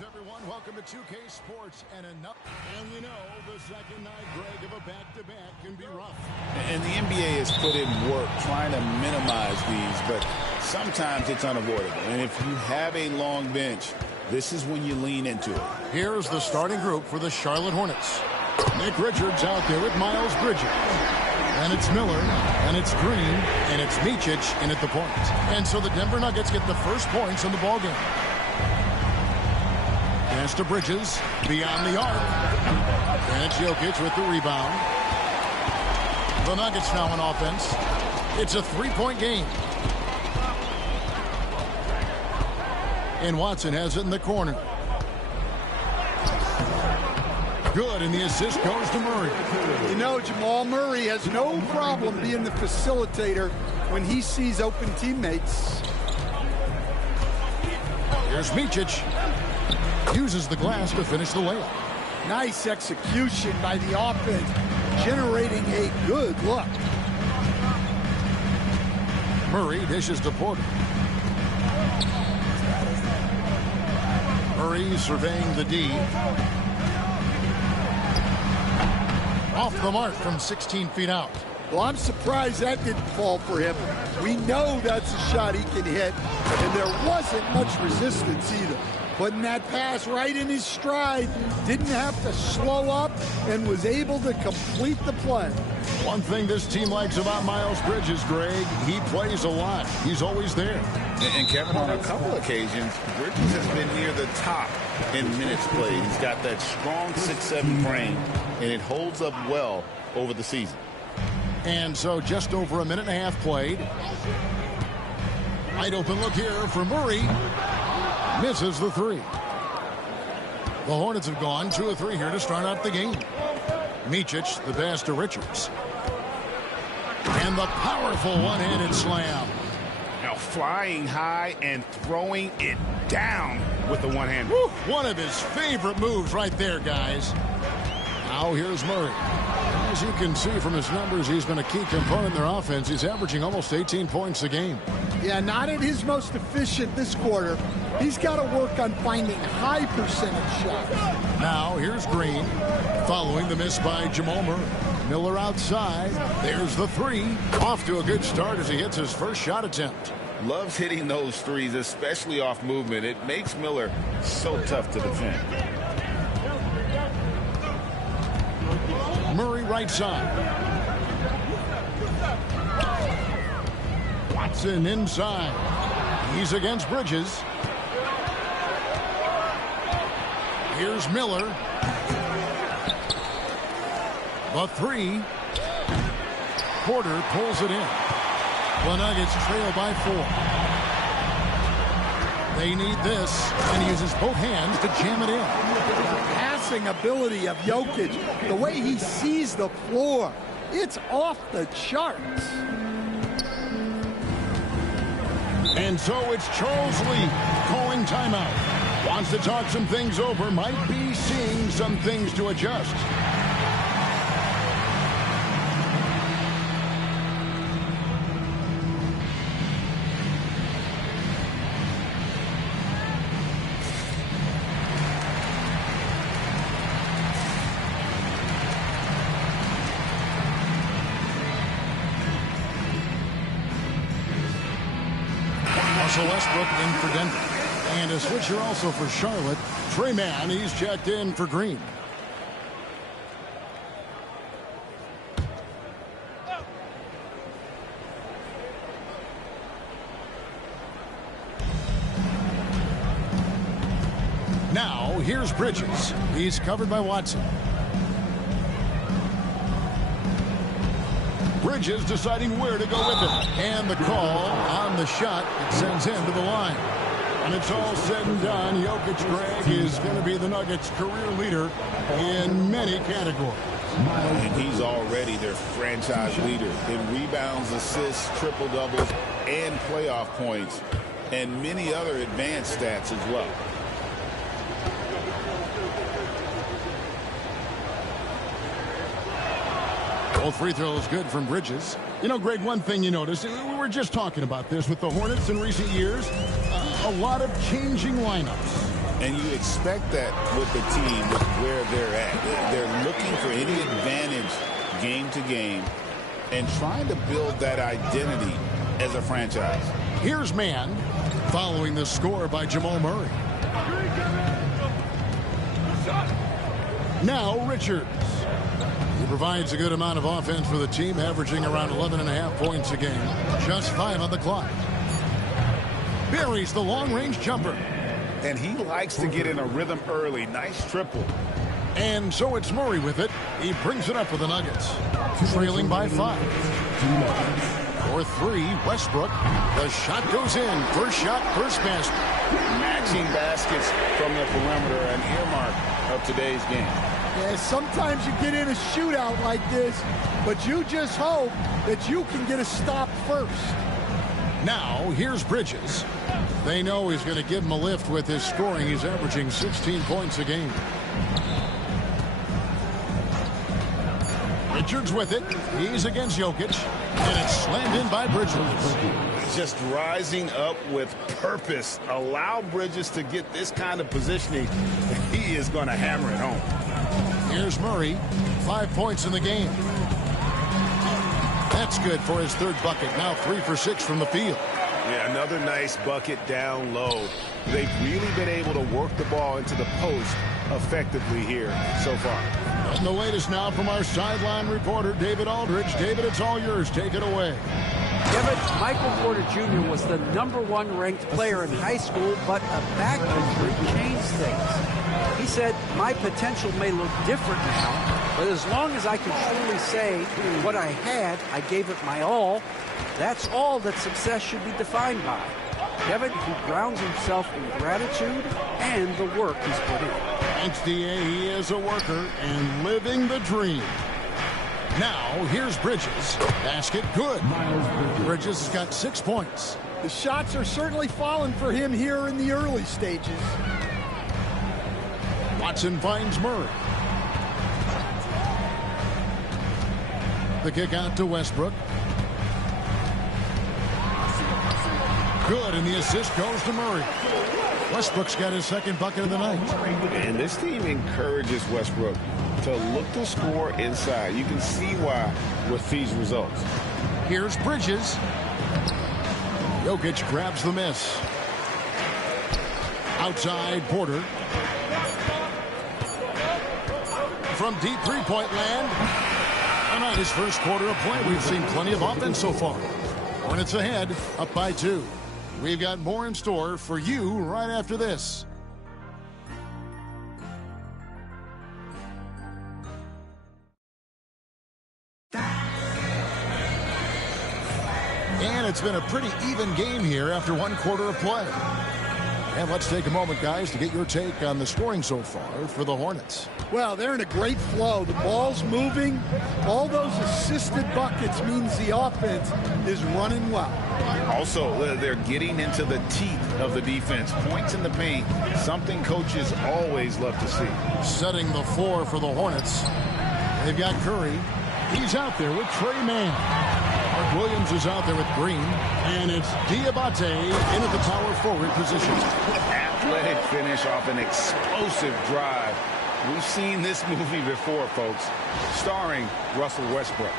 Greetings, everyone. Welcome to 2K Sports and enough. And you know, the second night, Greg, of a back-to-back can be rough. And the NBA has put in work trying to minimize these, but sometimes it's unavoidable. And if you have a long bench, this is when you lean into it. Here's the starting group for the Charlotte Hornets. Nick Richards out there with Miles Bridges. And it's Miller, and it's Green, and it's Micic in at the point. And so the Denver Nuggets get the first points in the ballgame. Pass to Bridges, beyond the arc. And it's Jokic with the rebound. The Nuggets now on offense. It's a three-point game. And Watson has it in the corner. Good, and the assist goes to Murray. You know, Jamal Murray has no problem being the facilitator when he sees open teammates. Here's Micic. Uses the glass to finish the layup. Nice execution by the offense, generating a good look. Murray dishes to Porter. Murray surveying the D. Off the mark from 16 feet out. Well, I'm surprised that didn't fall for him. We know that's a shot he can hit, and there wasn't much resistance either. Putting that pass right in his stride, didn't have to slow up, and was able to complete the play. One thing this team likes about Miles Bridges, Greg, he plays a lot. He's always there. And Kevin, on a couple occasions, Bridges has been near the top in minutes played. He's got that strong 6'7" frame, and it holds up well over the season. And so just over a minute and a half played. Wide open look here for Murray. Misses the three. The Hornets have gone 2 of 3 here to start out the game. Micic, the pass to Richards. And the powerful one-handed slam. Now flying high and throwing it down with the one-hand. One of his favorite moves right there, guys. Now here's Murray. As you can see from his numbers, he's been a key component in their offense. He's averaging almost 18 points a game. Yeah, not at his most efficient this quarter. He's got to work on finding high percentage shots. Now here's Green, following the miss by Jamal Murray. Miller outside. There's the three. Off to a good start as he hits his first shot attempt. Loves hitting those threes, especially off movement. It makes Miller so tough to defend. Murray right side. Watson inside. He's against Bridges. Here's Miller. The three. Porter pulls it in. The Nuggets trail by 4. They need this, and he uses both hands to jam it in. The passing ability of Jokic, the way he sees the floor, it's off the charts. And so it's Charles Lee calling timeout. Wants to talk some things over, might be seeing some things to adjust. Russell Westbrook in for Denver. And a switcher also for Charlotte. Trey Mann, he's checked in for Green. Now, here's Bridges. He's covered by Watson. Bridges deciding where to go with it. And the call on the shot, it sends him to the line. When it's all said and done, Jokic, Greg, is going to be the Nuggets' career leader in many categories. And he's already their franchise leader in rebounds, assists, triple-doubles, and playoff points, and many other advanced stats as well. Both free throws good from Bridges. You know, Greg, one thing you notice, we were just talking about this with the Hornets in recent years, a lot of changing lineups. And you expect that with the team, with where they're at. They're looking for any advantage game to game and trying to build that identity as a franchise. Here's Mann following the score by Jamal Murray. Now Richards. He provides a good amount of offense for the team, averaging around 11.5 points a game. Just 5 on the clock. Buries the long-range jumper. And he likes to get in a rhythm early. Nice triple. And so it's Murray with it. He brings it up for the Nuggets. Trailing by 5. For 3, Westbrook. The shot goes in. First shot, first basket. Matching baskets from the perimeter, an earmark of today's game. Yeah, sometimes you get in a shootout like this, but you just hope that you can get a stop first. Now, here's Bridges. They know he's going to give him a lift with his scoring. He's averaging 16 points a game. Richards with it. He's against Jokic. And it's slammed in by Bridges. He's just rising up with purpose. Allow Bridges to get this kind of positioning. He is going to hammer it home. Here's Murray. 5 points in the game. That's good for his 3rd bucket. Now 3 for 6 from the field. Yeah, another nice bucket down low. They've really been able to work the ball into the post effectively here so far. And the latest now from our sideline reporter, David Aldridge. David, it's all yours. Take it away. Kevin, Michael Porter Jr. was the #1 ranked player in high school, but a back injury changed things. He said, my potential may look different now, but as long as I can truly say what I had, I gave it my all. That's all that success should be defined by. Kevin, he grounds himself in gratitude and the work he's put in. Thanks, D.A. He is a worker and living the dream. Now, here's Bridges. Basket good. Bridges has got 6 points. The shots are certainly falling for him here in the early stages. Watson finds Murray. The kick out to Westbrook. Good, and the assist goes to Murray. Westbrook's got his 2nd bucket of the night. And this team encourages Westbrook to look to score inside. You can see why with these results. Here's Bridges. Jokic grabs the miss. Outside, Porter. From deep three-point land. And on his first quarter of play, we've seen plenty of offense so far. Hornets ahead, up by 2. We've got more in store for you right after this. And it's been a pretty even game here after 1 quarter of play. And let's take a moment, guys, to get your take on the scoring so far for the Hornets. Well, they're in a great flow. The ball's moving. All those assisted buckets means the offense is running well. Also, they're getting into the teeth of the defense. Points in the paint, something coaches always love to see. Setting the floor for the Hornets. They've got Curry. He's out there with Trey Mann. Mark Williams is out there with Green. And it's Diabate in at the power forward position. Athletic finish off an explosive drive. We've seen this movie before, folks, starring Russell Westbrook.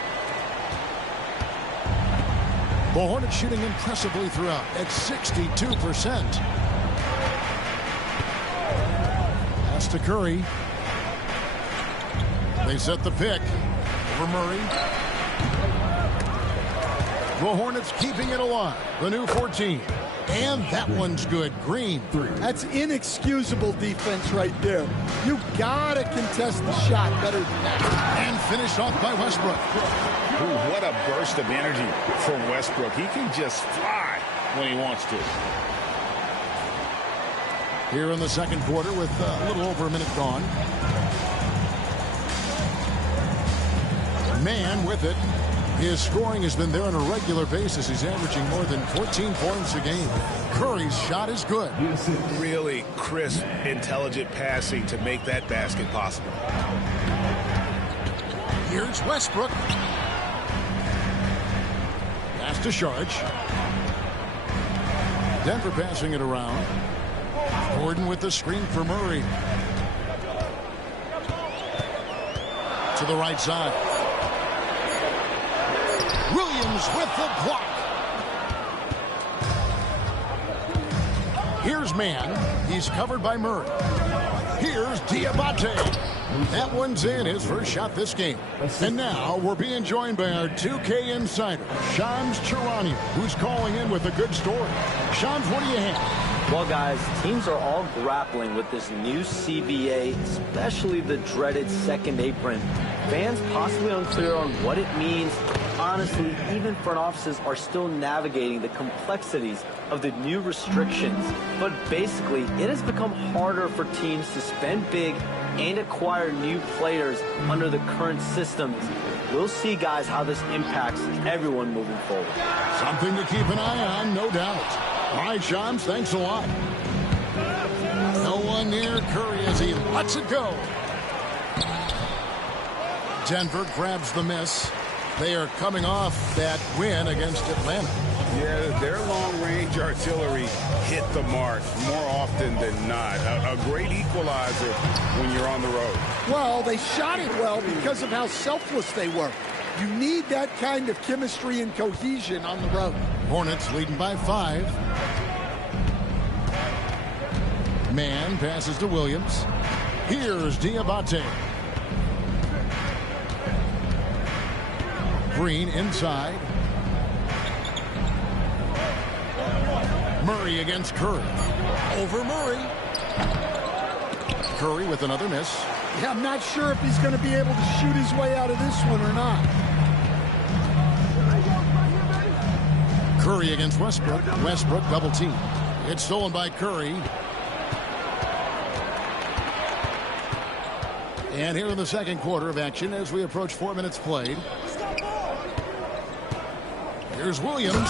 The Hornets shooting impressively throughout at 62%. Pass to Curry. They set the pick over Murray. The Hornets keeping it alive. The new 14. And that one's good. Green. That's inexcusable defense right there. You gotta contest the shot better than that. And finished off by Westbrook. Ooh, what a burst of energy from Westbrook. He can just fly when he wants to. Here in the 2nd quarter with a little over a minute gone. Mann with it. His scoring has been there on a regular basis. He's averaging more than 14 points a game. Curry's shot is good. Really crisp, intelligent passing to make that basket possible. Here's Westbrook. Pass to Sharge. Denver passing it around. Gordon with the screen for Murray. To the right side. Williams with the block. Here's Mann. He's covered by Murray. Here's Diabate. That one's in, his first shot this game. And now we're being joined by our 2K insider, Shams Charania, who's calling in with a good story. Shams, what do you have? Well, guys, teams are all grappling with this new CBA, especially the dreaded second apron. Fans possibly unclear on what it means. Honestly, even front offices are still navigating the complexities of the new restrictions. But basically, it has become harder for teams to spend big and acquire new players under the current systems. We'll see, guys, how this impacts everyone moving forward. Something to keep an eye on, no doubt. All right, Shams, thanks a lot. No one near Curry as he lets it go. Denver grabs the miss. They are coming off that win against Atlanta. Yeah, their long-range artillery hit the mark more often than not. A great equalizer when you're on the road. Well, they shot it well because of how selfless they were. You need that kind of chemistry and cohesion on the road. Hornets leading by 5. Mann passes to Williams. Here's Diabate. Green inside. Murray against Curry. Over Murray. Curry with another miss. Yeah, I'm not sure if he's going to be able to shoot his way out of this one or not. Curry against Westbrook. Westbrook double team. It's stolen by Curry. And here in the second quarter of action as we approach 4 minutes played. Here's Williams,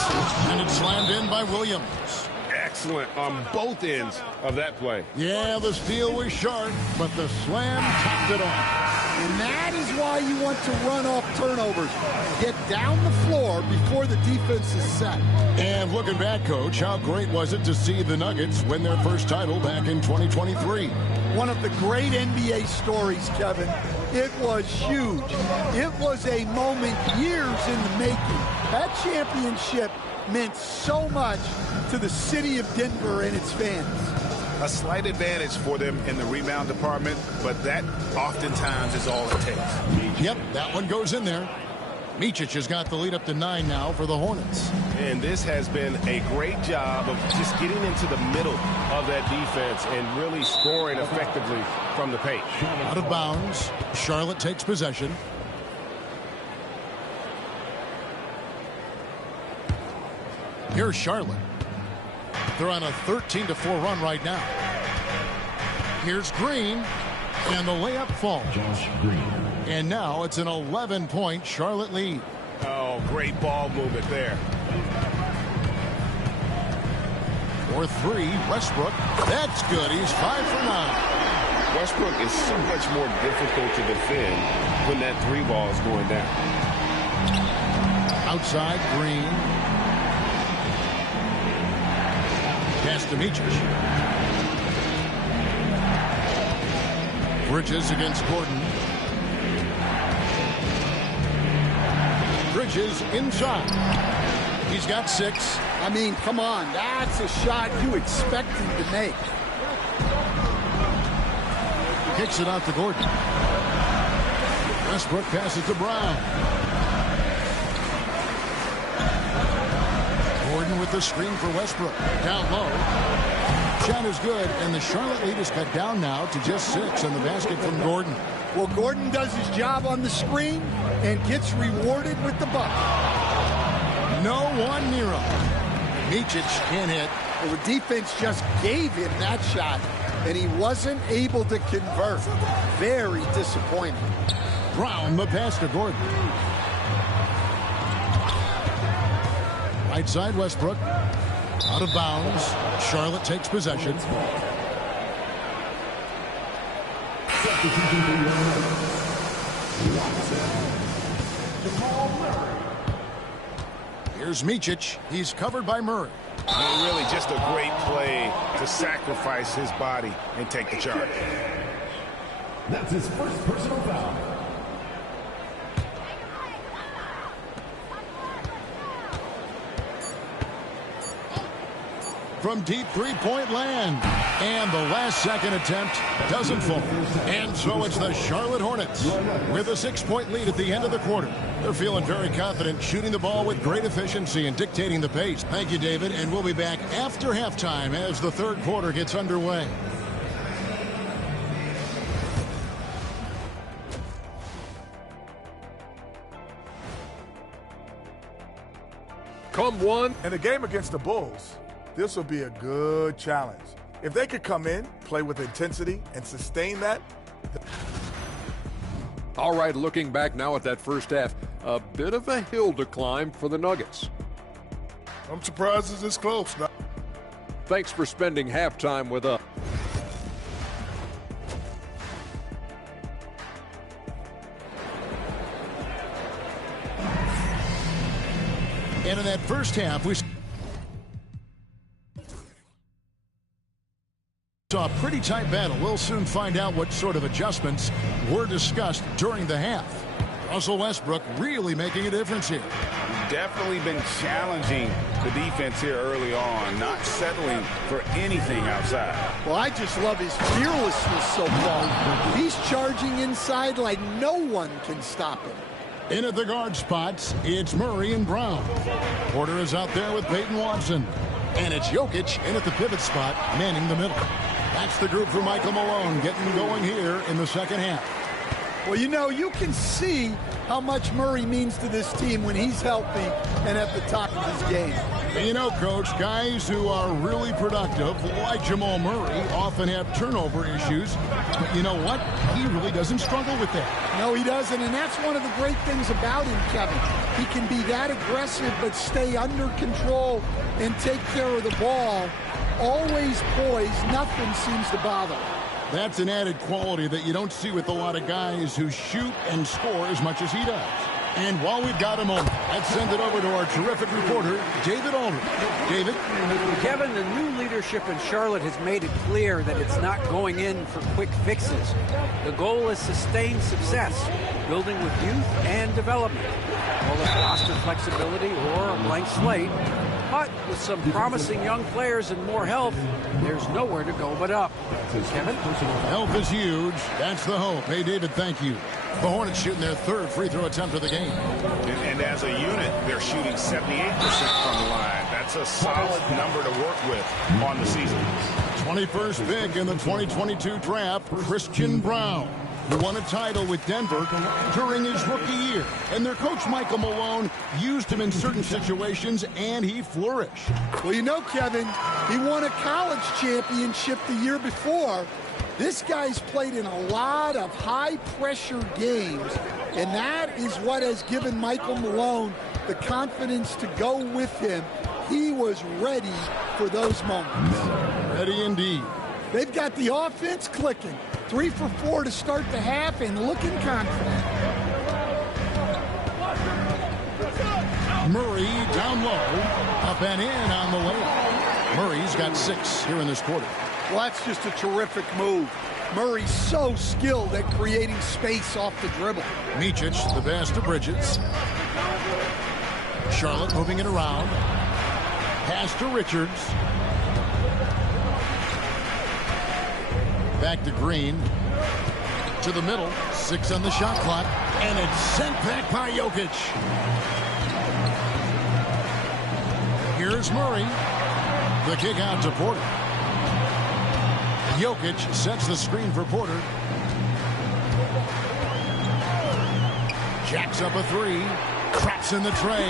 and it's slammed in by Williams. Excellent on both ends of that play. Yeah, the steal was sharp, but the slam topped it off. And that is why you want to run off turnovers. Get down the floor before the defense is set. And looking back, Coach, how great was it to see the Nuggets win their first title back in 2023? One of the great NBA stories, Kevin. It was huge. It was a moment years in the making. That championship meant so much to the city of Denver and its fans. A slight advantage for them in the rebound department, but that oftentimes is all it takes. Yep, that one goes in there. Micic has got the lead up to 9 now for the Hornets. And this has been a great job of just getting into the middle of that defense and really scoring effectively from the paint. Out of bounds. Charlotte takes possession. Here's Charlotte. They're on a 13-4 run right now. Here's Green, and the layup falls. Josh Green. And now it's an 11-point Charlotte lead. Oh, great ball movement there. For 3, Westbrook. That's good. He's 5 for 9. Westbrook is so much more difficult to defend when that 3 ball is going down. Outside, Green. Pass to Micic. Bridges against Gordon. Bridges inside. He's got 6. I mean, come on. That's a shot you expect him to make. Kicks it out to Gordon. Westbrook passes to Brown. Gordon with the screen for Westbrook. Down low. Shot is good, and the Charlotte lead is cut down now to just 6 on the basket from Gordon. Well, Gordon does his job on the screen and gets rewarded with the bucket. No one near him. Micic can't hit. Well, the defense just gave him that shot, and he wasn't able to convert. Very disappointing. Brown the pass to Gordon. Right side Westbrook. Out of bounds. Charlotte takes possession. Here's Micic. He's covered by Murray. And really just a great play to sacrifice his body and take the charge. That's his first personal foul. From deep three-point land. And the last second attempt doesn't fall. And so it's the Charlotte Hornets with a 6-point lead at the end of the quarter. They're feeling very confident, shooting the ball with great efficiency and dictating the pace. Thank you, David, and we'll be back after halftime as the third quarter gets underway. Come one. In the game against the Bulls, this will be a good challenge. If they could come in, play with intensity, and sustain that. All right, looking back now at that first half, a bit of a hill to climb for the Nuggets. I'm surprised it's this close. Thanks for spending halftime with us. And in that first half, we saw a pretty tight battle. We'll soon find out what sort of adjustments were discussed during the half. Russell Westbrook really making a difference here. Definitely been challenging the defense here early on, not settling for anything outside. Well, I just love his fearlessness so far. He's charging inside like no one can stop him. In at the guard spots, it's Murray and Brown. Porter is out there with Peyton Watson. And it's Jokic in at the pivot spot, manning the middle. That's the group for Michael Malone getting going here in the second half. Well, you know, you can see how much Murray means to this team when he's healthy and at the top of his game. And you know, Coach, guys who are really productive, like Jamal Murray, often have turnover issues. But you know what? He really doesn't struggle with that. No, he doesn't, and that's one of the great things about him, Kevin. He can be that aggressive but stay under control and take care of the ball. Always poised. Nothing seems to bother him. That's an added quality that you don't see with a lot of guys who shoot and score as much as he does. And while we've got a moment, let's send it over to our terrific reporter, David Aldridge. David? Kevin, the new leadership in Charlotte has made it clear that it's not going in for quick fixes. The goal is sustained success, building with youth and development. All the roster flexibility or a blank slate. But with some promising young players and more health, there's nowhere to go but up. Kevin? Health is huge. That's the hope. Hey, David, thank you. The Hornets shooting their third free throw attempt of the game. And as a unit, they're shooting 78% from the line. That's a solid number to work with on the season. 21st pick in the 2022 draft, Christian Brown, who won a title with Denver during his rookie year. And their coach, Michael Malone, used him in certain situations, and he flourished. Well, you know, Kevin, he won a college championship the year before. This guy's played in a lot of high-pressure games, and that is what has given Michael Malone the confidence to go with him. He was ready for those moments. Ready indeed. They've got the offense clicking. 3 for 4 to start the half and looking confident. Murray down low, up and in on the layup. Murray's got 6 here in this quarter. Well, that's just a terrific move. Murray's so skilled at creating space off the dribble. Micic, the pass to Bridges. Charlotte moving it around. Pass to Richards. Back to Green. To the middle. 6 on the shot clock. And it's sent back by Jokic. Here's Murray. The kick out to Porter. Jokic sets the screen for Porter. Jacks up a 3. Traps in the tray.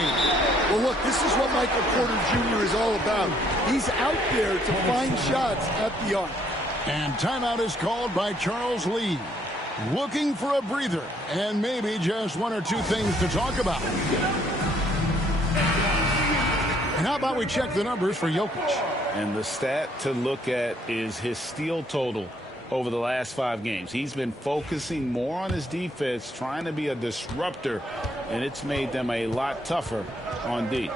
Well, look, this is what Michael Porter Jr. is all about. He's out there to find shots at the arc. And timeout is called by Charles Lee. Looking for a breather and maybe just 1 or 2 things to talk about. And how about we check the numbers for Jokic? And the stat to look at is his steal total over the last 5 games. He's been focusing more on his defense, trying to be a disruptor, and it's made them a lot tougher on D.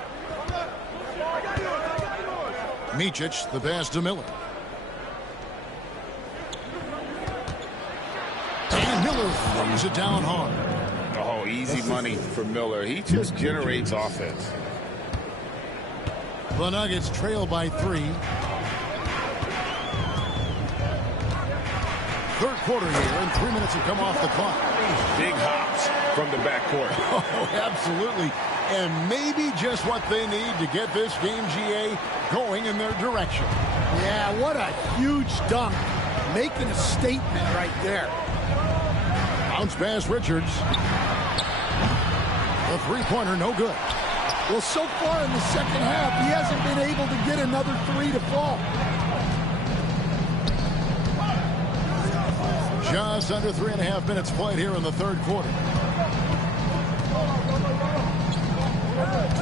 Micic, the pass to Miller. And Miller throws it down hard. Oh, easy money for Miller. He just generates offense. The Nuggets trail by 3. Third quarter here, and 3 minutes have come off the clock. Big hops from the backcourt. Oh, absolutely. And maybe just what they need to get this game, GA, going in their direction. Yeah, what a huge dunk. Making a statement right there. Bounce pass Richards. The three-pointer, no good. Well, so far in the second half, he hasn't been able to get another 3 to fall. Just under 3.5 minutes played here in the third quarter.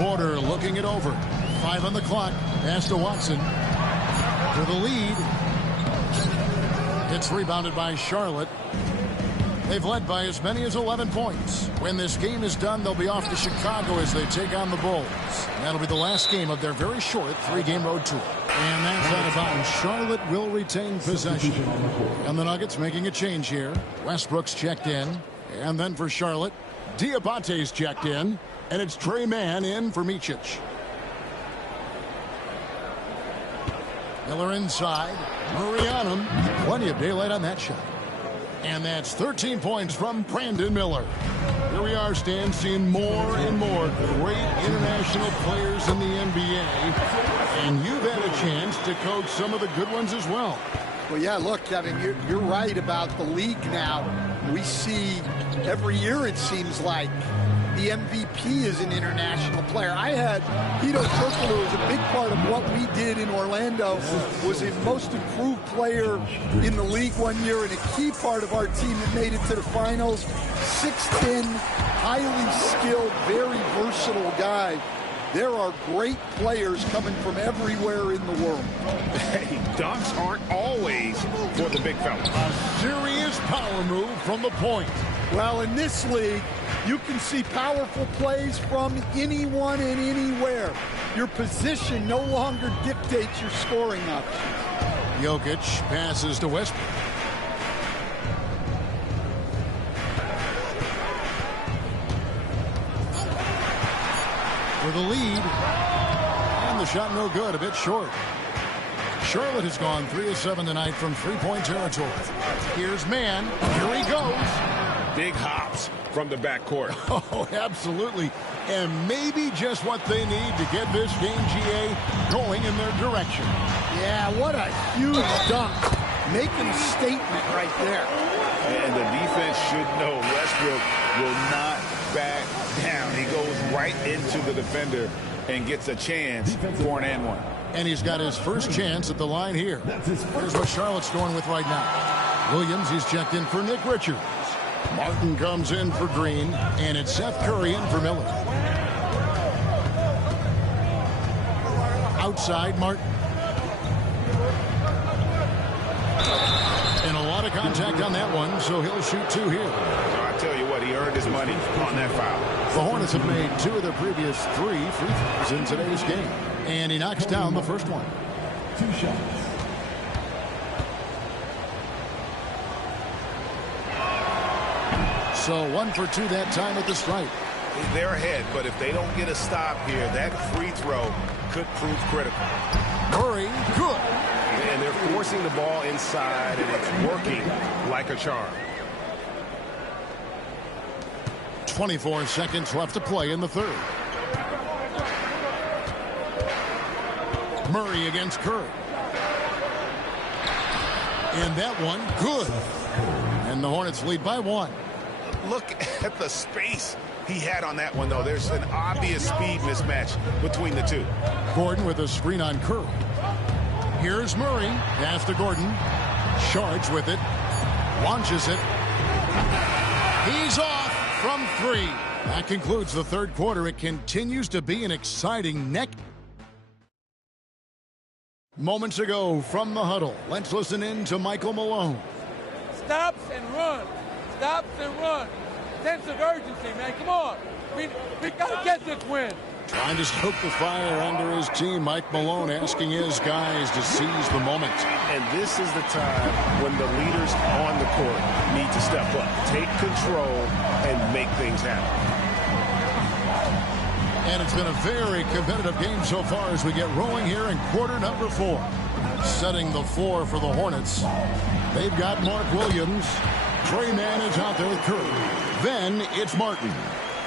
Porter looking it over. 5 on the clock. Pass to Watson. To the lead. It's rebounded by Charlotte. They've led by as many as 11 points. When this game is done, they'll be off to Chicago as they take on the Bulls. That'll be the last game of their very short 3-game road tour. And that's out of bounds. Charlotte will retain possession. And the Nuggets making a change here. Westbrook's checked in. And then for Charlotte, Diabate's checked in. And it's Trey Mann in for Micic. Miller inside. Murray on him. Plenty of daylight on that shot. And that's 13 points from Brandon Miller. Here we are, Stan, seeing more and more great international players in the NBA. And you've had a chance to coach some of the good ones as well. Well, yeah, look, Kevin, you're right about the league now. We see every year, it seems like, the MVP is an international player. I had Hedo Turkoglu, who was a big part of what we did in Orlando, was a most improved player in the league one year and a key part of our team that made it to the finals. 6'10", highly skilled, very versatile guy. There are great players coming from everywhere in the world. Hey, dunks aren't always for the big fella. A serious power move from the point. Well, in this league, you can see powerful plays from anyone and anywhere. Your position no longer dictates your scoring options. Jokic passes to Westbrook. For the lead. And the shot no good, a bit short. Charlotte has gone 3 of 7 tonight from three-point territory. Here's Mann. Here he goes. Big hops from the backcourt. Oh, absolutely. And maybe just what they need to get this game, GA, going in their direction. Yeah, what a huge dunk. Making a statement right there. And the defense should know Westbrook will not back down. He goes right into the defender and gets a chance for an and one. And he's got his first chance at the line here. Here's what Charlotte's going with right now. Williams, he's checked in for Nick Richards. Martin comes in for Green, and it's Seth Curry in for Miller. Outside, Martin. And a lot of contact on that one, so he'll shoot 2 here. I tell you what, he earned his money on that foul. The Hornets have made 2 of their previous 3 free throws in today's game. And he knocks down the first one. 2 shots. So 1 for 2 that time at the stripe. They're ahead, but if they don't get a stop here, that free throw could prove critical. Murray, good. And they're forcing the ball inside, and it's working like a charm. 24 seconds left to play in the third. Murray against Curry. And that one, good. And the Hornets lead by 1. Look at the space he had on that one, though. There's an obvious speed mismatch between the two. Gordon with a screen on Curry. Here's Murray. Pass to Gordon. Charged with it. Launches it. He's off from 3. That concludes the third quarter. It continues to be an exciting neck. Moments ago from the huddle, let's listen in to Michael Malone. Stops and run. Stops and run. Sense of urgency, man. Come on. We got to get this win. Trying to stoke the fire under his team. Mike Malone asking his guys to seize the moment. And this is the time when the leaders on the court need to step up, take control, and make things happen. And it's been a very competitive game so far as we get rolling here in quarter number 4. Setting the floor for the Hornets. They've got Mark Williams. Trey Mann is out there with Curry. Then it's Martin.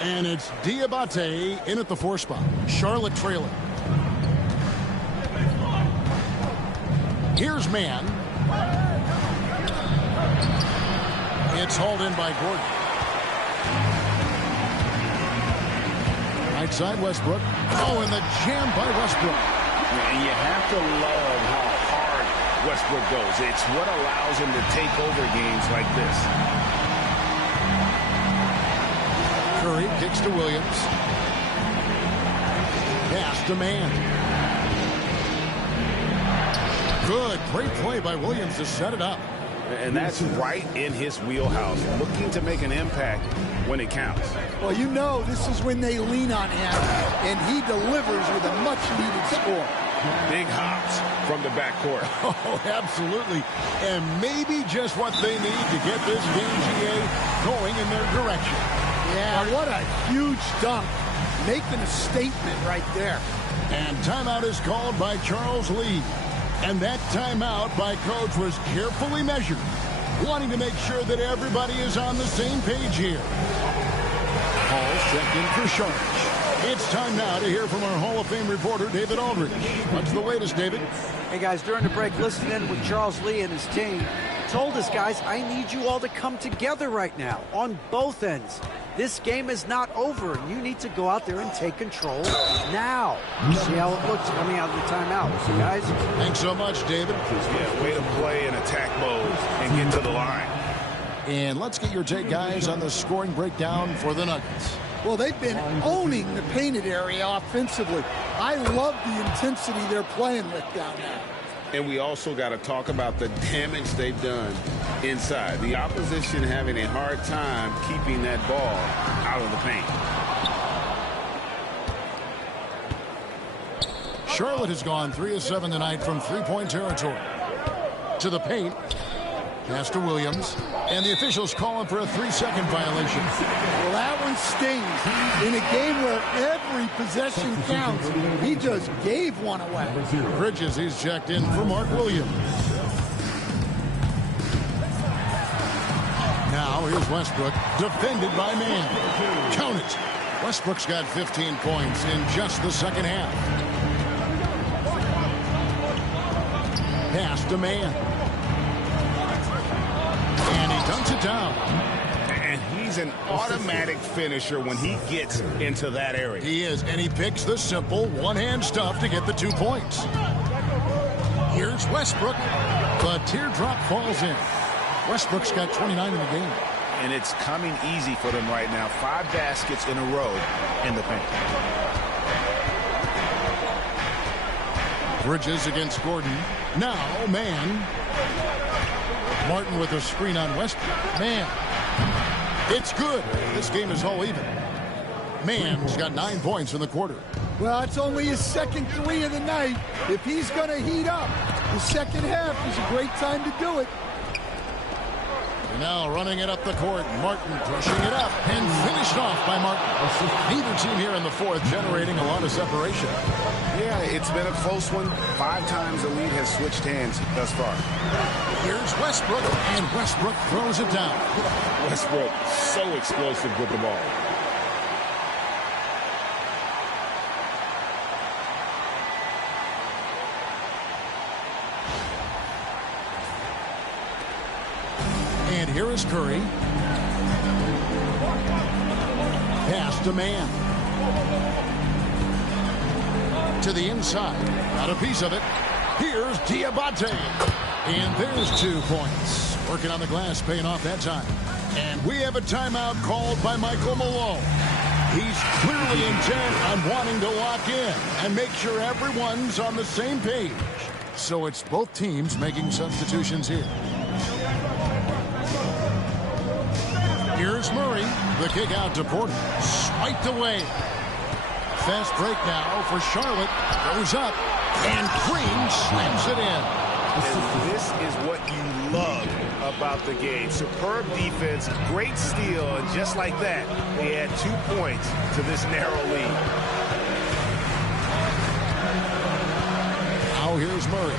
And it's Diabate in at the 4 spot. Charlotte trailing. Here's Mann. It's hauled in by Gordon. Right side, Westbrook. Oh, and the jam by Westbrook. And you have to love how hard Westbrook goes. It's what allows him to take over games like this. Curry kicks to Williams. Pass to Mann. Good. Great play by Williams to set it up. And that's right in his wheelhouse. Looking to make an impact when it counts. Well, you know this is when they lean on him, and he delivers with a much-needed score. Big hops from the backcourt. Oh, absolutely. And maybe just what they need to get this game, GA, going in their direction. Yeah, what a huge dunk. Making a statement right there. And timeout is called by Charles Lee. And that timeout by coach was carefully measured, wanting to make sure that everybody is on the same page here. Hall's checked in for Sharp. It's time now to hear from our Hall of Fame reporter, David Aldridge. What's the latest, David? Hey, guys, during the break, listening with Charles Lee and his team, told us, guys, I need you all to come together right now on both ends. This game is not over. You need to go out there and take control now. See how it looks coming out of the timeout, guys? Thanks so much, David. Yeah, way to play in attack mode and get to the line. And let's get your take, guys, on the scoring breakdown for the Nuggets. Well, they've been owning the painted area offensively. I love the intensity they're playing with down there. And we also got to talk about the damage they've done inside. The opposition having a hard time keeping that ball out of the paint. Charlotte has gone 3 of 7 tonight from three-point territory. To the paint. Pass to Williams. And the officials calling for a 3-second violation. Well, that one stings. In a game where every possession counts, he just gave one away. Bridges, he's checked in for Mark Williams. Now here's Westbrook, defended by Mann. Count it. Westbrook's got 15 points in just the second half. Pass to Mann. And he dunks it down. And he's an automatic finisher when he gets into that area. He is, and he picks the simple one-hand stuff to get the 2 points. Here's Westbrook. The teardrop falls in. Westbrook's got 29 in the game. And it's coming easy for them right now. 5 baskets in a row in the paint. Bridges against Gordon. Now, Mann. Martin with a screen on Westbrook. Mann. It's good. This game is all even. Mann's got 9 points in the quarter. Well, it's only his second 3 of the night. If he's going to heat up, the second half is a great time to do it. And now running it up the court. Martin pushing it up and finished off by Martin. Neither team here in the fourth generating a lot of separation. Yeah, it's been a close one. 5 times the lead has switched hands thus far. Here's Westbrook, and Westbrook throws it down. Westbrook, so explosive with the ball. And here is Curry. Pass to Mann. To the inside. Got a piece of it. Here's Diabate. And there's 2 points. Working on the glass, paying off that time. And we have a timeout called by Michael Malone. He's clearly intent on wanting to lock in and make sure everyone's on the same page. So it's both teams making substitutions here. Here's Murray. The kick out to Porter. Swiped away. Fast break now for Charlotte. Goes up, and Green slams it in. And this is what you love about the game. Superb defense, great steal, and just like that, they add 2 points to this narrow lead. Now here's Murray.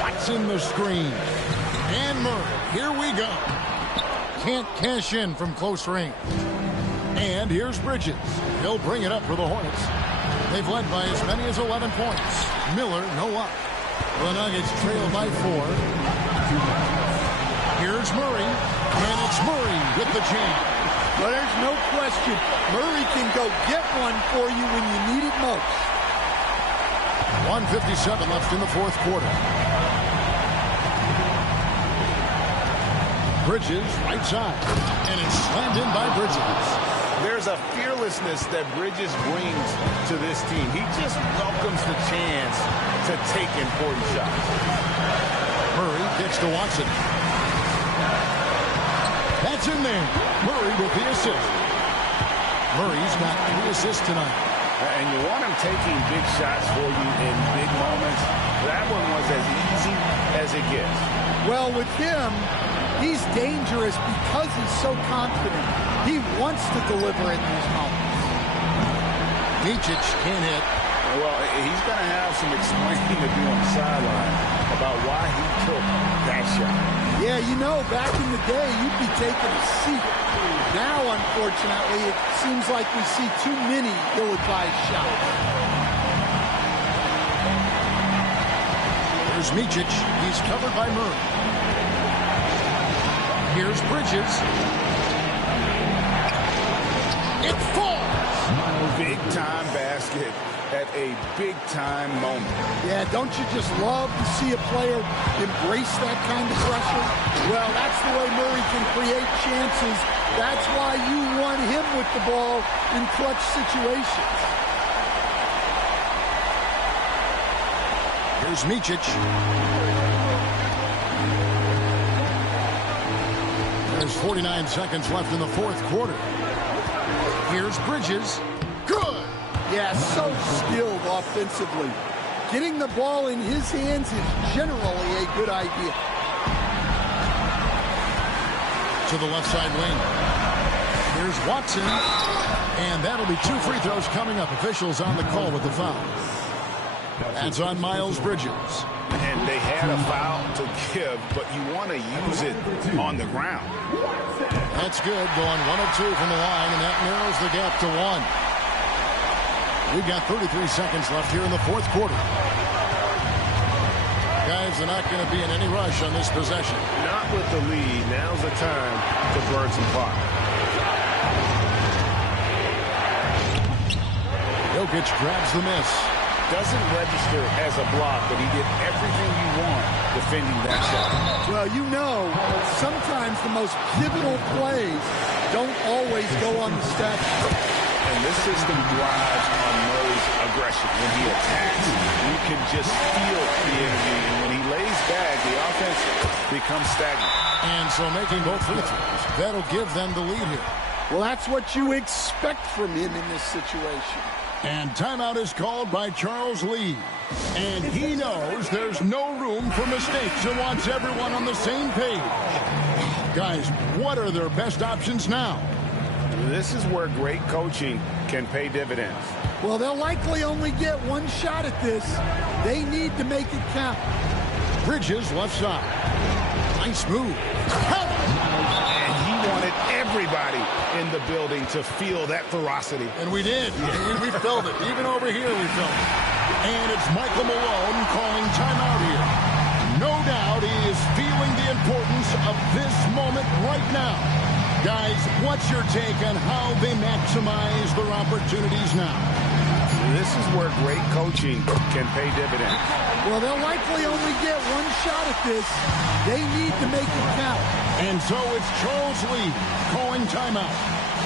Watson the screen. And Murray, here we go. Can't cash in from close range. And here's Bridges. He'll bring it up for the Hornets. They've led by as many as 11 points. Miller, no up. The Nuggets trail by 4. Here's Murray. And it's Murray with the jam. Well, there's no question. Murray can go get one for you when you need it most. 1:57 left in the fourth quarter. Bridges, right side. And it's slammed in by Bridges. There's a fearlessness that Bridges brings to this team. He just welcomes the chance to take important shots. Murray gets to Watson. That's in there. Murray with the assist. Murray's got 3 assists tonight. And you want him taking big shots for you in big moments. That one was as easy as it gets. Well, with him, he's dangerous because he's so confident. He wants to deliver in these moments. Micic can't hit. Well, he's going to have some explaining to do on the sideline about why he took that shot. Yeah, you know, back in the day, you'd be taking a seat. Now, unfortunately, it seems like we see too many ill-advised shots. Here's Micic. He's covered by Murray. Here's Bridges. It falls. Big-time basket at a big-time moment. Yeah, don't you just love to see a player embrace that kind of pressure? Well, that's the way Murray can create chances. That's why you want him with the ball in clutch situations. Here's Micic. There's 49 seconds left in the fourth quarter. Here's Bridges. Good. Yeah, so skilled offensively. Getting the ball in his hands is generally a good idea. To the left side wing. Here's Watson. And that'll be 2 free throws coming up. Officials on the call with the foul. That's on Miles Bridges. And they had a foul to give, but you want to use it on the ground. That's good. Going 1 of 2 from the line, and that narrows the gap to 1. We've got 33 seconds left here in the fourth quarter. Guys are not going to be in any rush on this possession. Not with the lead. Now's the time to burn some clock. Jokic grabs the miss. Doesn't register as a block, but he did everything you want defending that shot. Well, you know, sometimes the most pivotal plays don't always go on the stat sheet. And this system thrives on Murray's aggression. When he attacks, you can just feel the energy. And when he lays back, the offense becomes stagnant. And so making both free throws, that'll give them the lead here. Well, that's what you expect from him in this situation. And timeout is called by Charles Lee. And he knows there's no room for mistakes and wants everyone on the same page. Guys, what are their best options now? This is where great coaching can pay dividends. Well, they'll likely only get one shot at this. They need to make it count. Bridges left side. Nice move. And he wanted everybody in the building to feel that ferocity. And we did. We felt it. Even over here we felt it. And it's Michael Malone calling timeout here. No doubt he is feeling the importance of this moment right now. Guys, what's your take on how they maximize their opportunities now? This is where great coaching can pay dividends. Well, they'll likely only get one shot at this. They need to make it count. And so it's Charles Lee calling timeout.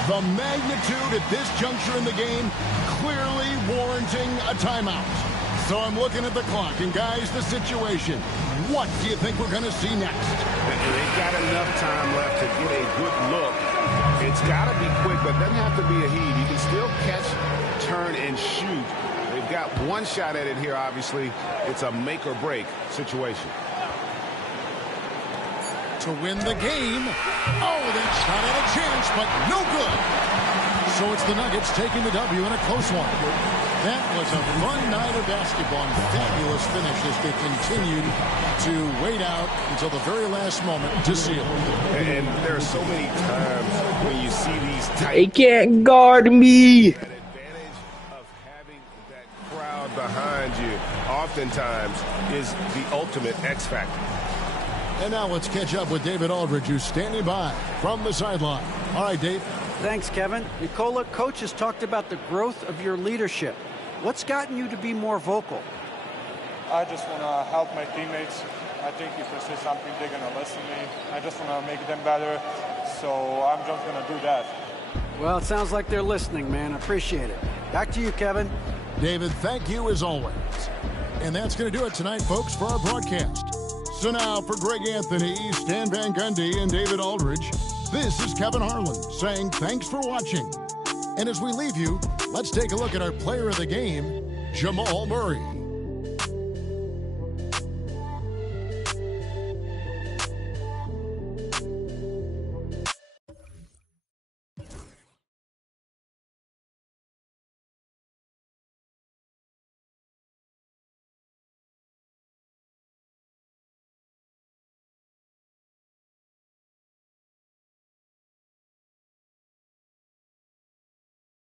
The magnitude at this juncture in the game clearly warranting a timeout. So I'm looking at the clock, and guys, the situation. What do you think we're going to see next? They've got enough time left to get a good look. It's It's got to be quick, but it doesn't have to be a heave. You can still catch, turn, and shoot. They've got one shot at it here, obviously. It's a make-or-break situation. To win the game. Oh, that shot had a chance, but no good. So it's the Nuggets taking the W in a close one. That was a fun night of basketball and fabulous finish as they continued to wait out until the very last moment to seal it. And there are so many times when you see these tight... They can't guard me. That advantage of having that crowd behind you oftentimes is the ultimate X factor. And now let's catch up with David Aldridge, who's standing by from the sideline. All right, Dave. Thanks, Kevin. Nikola, coach has talked about the growth of your leadership. What's gotten you to be more vocal? I just want to help my teammates. I think if I say something, they're going to listen to me. I just want to make them better, so I'm just going to do that. Well, it sounds like they're listening, man. Appreciate it. Back to you, Kevin. David, thank you as always. And that's going to do it tonight, folks, for our broadcast. So now, for Greg Anthony, Stan Van Gundy, and David Aldridge, this is Kevin Harlan saying thanks for watching. And as we leave you, let's take a look at our player of the game, Jamal Murray.